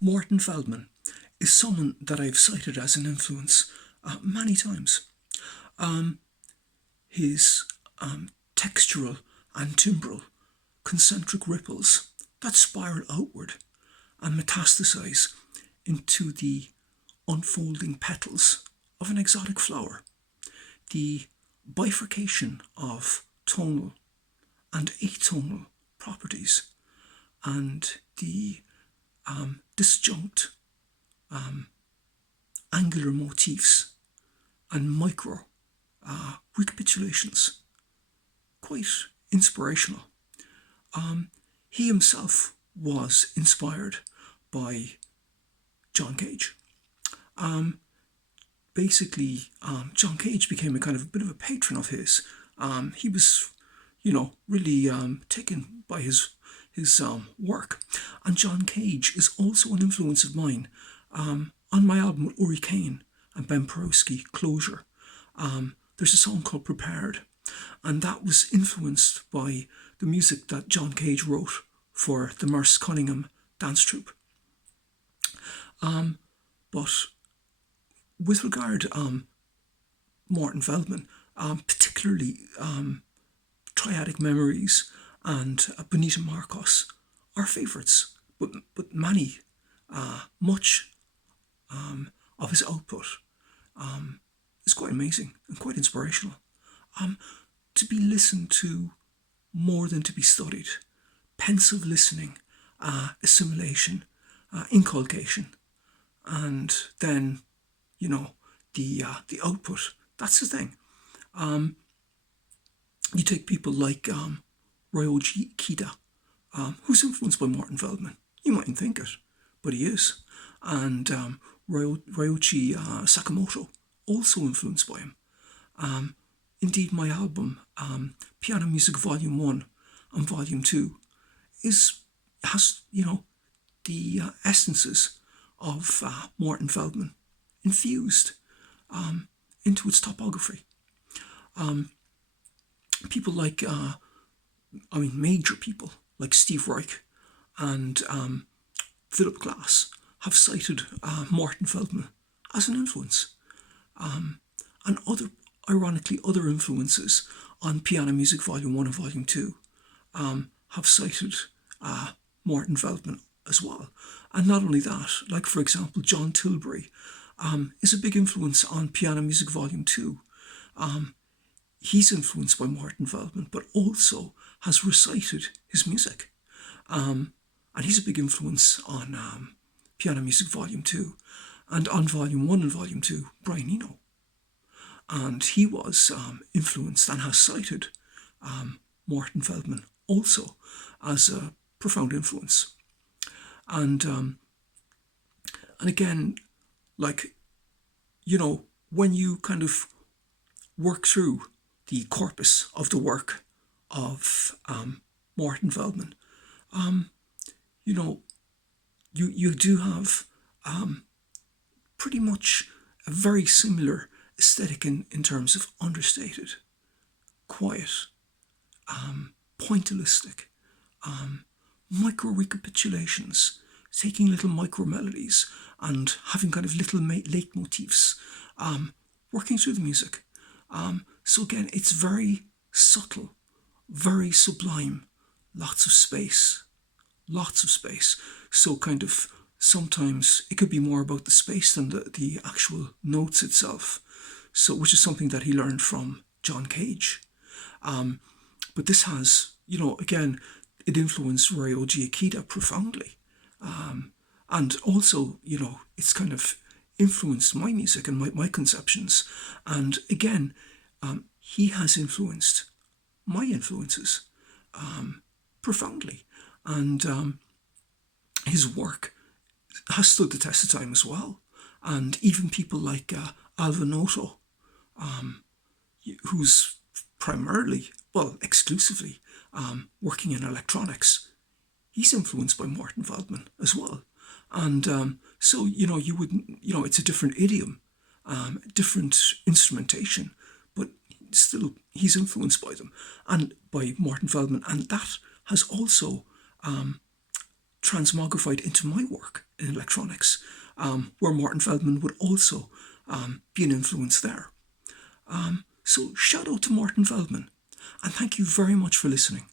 Morton Feldman is someone that I've cited as an influence many times. His textural and timbral concentric ripples that spiral outward and metastasize into the unfolding petals of an exotic flower. The bifurcation of tonal and atonal properties and the disjunct angular motifs and micro recapitulations. Quite inspirational. He himself was inspired by John Cage. Basically, John Cage became a kind of a bit of a patron of his. He was, really taken by his work. And John Cage is also an influence of mine. On my album with Uri Kane and Ben Porowski, Closure, there's a song called Prepared, and that was influenced by the music that John Cage wrote for the Merce Cunningham dance troupe. But with regard Morton Feldman, particularly Triadic Memories and Bonita Marcos are favourites, but many, much of his output is quite amazing and quite inspirational. To be listened to more than to be studied. Pensive listening, assimilation, inculcation, and then, the output. That's the thing. You take people like Ryoji Kida, who's influenced by Morton Feldman. You mightn't think it, but he is. And Ryoichi Sakamoto, also influenced by him. Indeed, my album, Piano Music Volume 1 and Volume 2, has the essences of Morton Feldman infused into its topography. People like, major people like Steve Reich and Philip Glass have cited Morton Feldman as an influence. And other influences on Piano Music Volume 1 and Volume 2 have cited Morton Feldman as well. And not only that, like for example, John Tilbury is a big influence on Piano Music Volume 2. He's influenced by Morton Feldman, but also has recited his music. And he's a big influence on Piano Music Volume 2. And on Volume 1 and Volume 2, Brian Eno. And he was influenced and has cited Morton Feldman also as a profound influence. And again, when you kind of work through the corpus of the work of Morton Feldman, you do have pretty much a very similar aesthetic in terms of understated, quiet, pointillistic, micro recapitulations, taking little micro melodies and having kind of little leitmotifs, working through the music. So again, it's very subtle, very sublime, lots of space. So kind of sometimes it could be more about the space than the actual notes itself. So, which is something that he learned from John Cage. But this has, again, it influenced Ryoji Ikeda profoundly. And also, it's kind of influenced my music and my conceptions. And again, he has influenced my influences profoundly. And his work has stood the test of time as well. And even people like Alva Noto, who's primarily, exclusively, working in electronics, he's influenced by Morton Feldman as well. And so, you wouldn't, it's a different idiom, different instrumentation, but still he's influenced by them and by Morton Feldman. And that has also transmogrified into my work in electronics, where Morton Feldman would also be an influence there. So shout out to Morton Feldman, and thank you very much for listening.